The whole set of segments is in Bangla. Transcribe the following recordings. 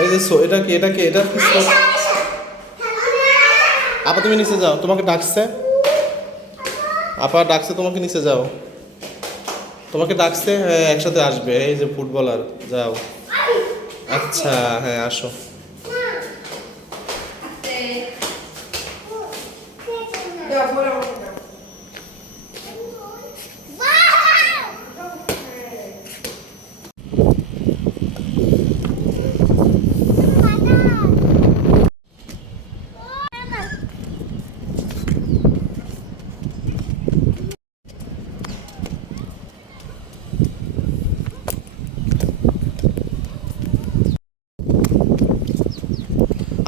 এই যে এটা কি আপা তুমি নিচে যাও, তোমাকে ডাকছে। আপা ডাকছে তোমাকে, নিচে যাও। তোমাকে ডাকছে, হ্যাঁ একসাথে আসবে। এই যে ফুটবলার, যাও। আচ্ছা হ্যাঁ আসো।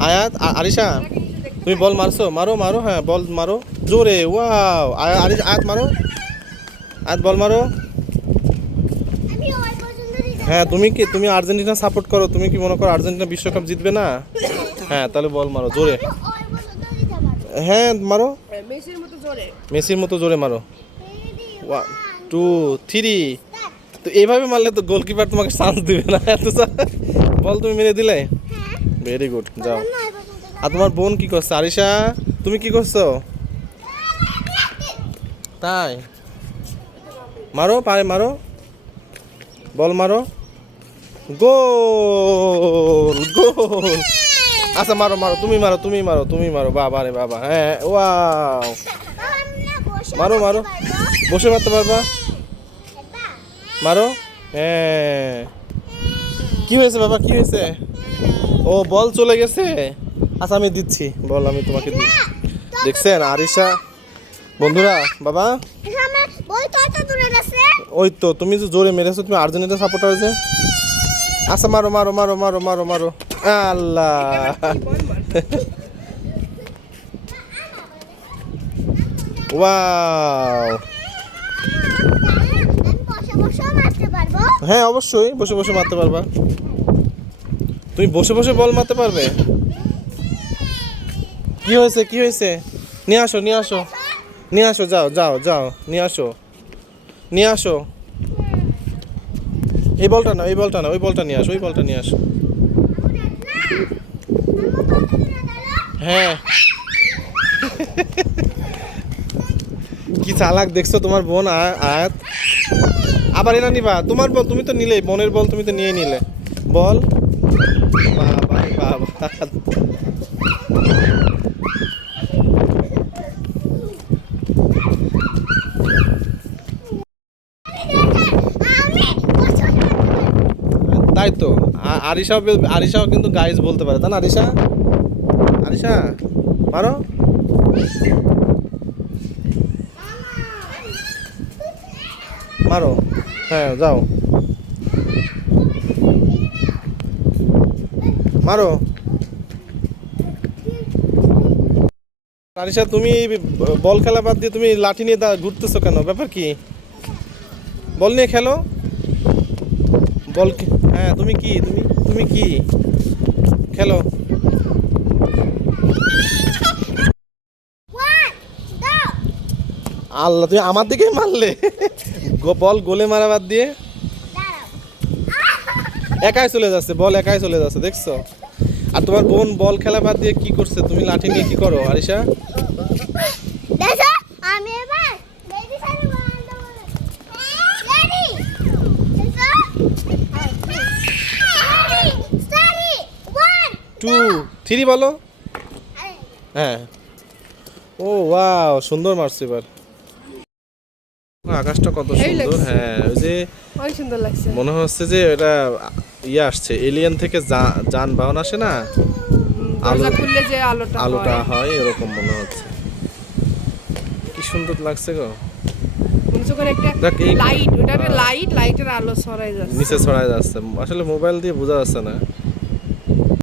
আয়াত আরিশা, তুমি বল মারছো, মারো মারো, হ্যাঁ বল মারো জোরে। ওয়াও, আয়াত মারো, আয়াত বল মারো। হ্যাঁ তুমি আর্জেন্টিনা সাপোর্ট করো, তুমি কি মনে করো আর্জেন্টিনা বিশ্বকাপ জিতবে না? হ্যাঁ তাহলে বল মারো জোরে। হ্যাঁ মারো, মেসির মতো জোরে মারো। 1 2 3। তো এইভাবে মারলে তো গোলকিপার তোমাকে চান্স দিবে না। এত বল তুমি মেরে দিলে, ভেরি গুড, যাও। আর তোমার বোন কি করছে? আরিশা তুমি কি করছো? তাই মারো, পায়ে মারো, বল মারো, গোল গোল। আচ্ছা মারো মারো, তুমি মারো। বাবা রে বাবা, হ্যাঁ ওয়াও, মারো মারো, বসে মারতে পারবা, মারো। হ্যাঁ কি হয়েছে বাবা, কি হয়েছে? ও বল চলে গেছে। আচ্ছা আমি দিচ্ছি বল, আমি তোমাকে দিই। দেখছেন আরিশা, বন্ধুরা বাবা, ওই তো তুমি যে জোরে মেরেছো, তুমি আর্জেন্টিনা সাপোর্টার যে। আচ্ছা মারো মারো মারো মারো মারো মারো। আল্লাহ, ওয়াও। হ্যাঁ অবশ্যই বসে বসে মারতে পারবা, তুমি বসে বসে বল মারতে পারবে। কি হয়েছে, কি হয়েছে? নিয়ে আসো নিয়ে আসো নিয়ে আসো, যাও যাও যাও, নিয়ে আসো নিয়ে আসো। এই বলটা না, ওই বলটা নিয়ে আসো, ওই বলটা নিয়ে আসো। হ্যাঁ কি চালাক দেখছো তোমার বোন। আয়াত আবার এরা নিবা তোমার বল, তুমি তো নিলে বোনের বল, তুমি তো নিয়ে নিলে বল। বাবা বাবা, তাই তো। আরিশাও কিন্তু গাইজ বলতে পারে, তাই না আরিশা? আরিশা মারো, মারো, হ্যাঁ যাও মারো। আরিশা তুমি বল খেলা বাদ দিয়ে তুমি লাঠি নিয়ে ঘুরতেছো কেন, ব্যাপার কি? বল নিয়ে খেলো, বল। হ্যাঁ তুমি কি তুমি কি খেলো। আল্লাহ, তুমি আমার দিকেই মারলে। বল গোলে মারা বাদ দিয়ে একাই চলে যাচ্ছে, বল একাই চলে যাচ্ছে, দেখছো? আর তোমার বোন বল খেলা বাদ দিয়ে কি করছে? তুমি লাঠি নিয়ে কি করো আরিশা? টু থ্রি বলো। হ্যাঁ ও ওয়াও, সুন্দর মারছো এবার। আকাশটা কত সুন্দর, হ্যাঁ ওই যে অনেক সুন্দর লাগছে, মনে হচ্ছে যে এটা ইয়ে আসছে, এলিয়েন থেকে যানবাহন আসে না, দরজা খুললে যে আলোটা হয়, এরকম মনে হচ্ছে। কি সুন্দর লাগছে গো। একটা লাইট, ওটা একটা লাইটের আলো ছড়াই যাচ্ছে, নিচে ছড়ায় যাচ্ছে, আসলে মোবাইল দিয়ে বোঝা যাচ্ছে না।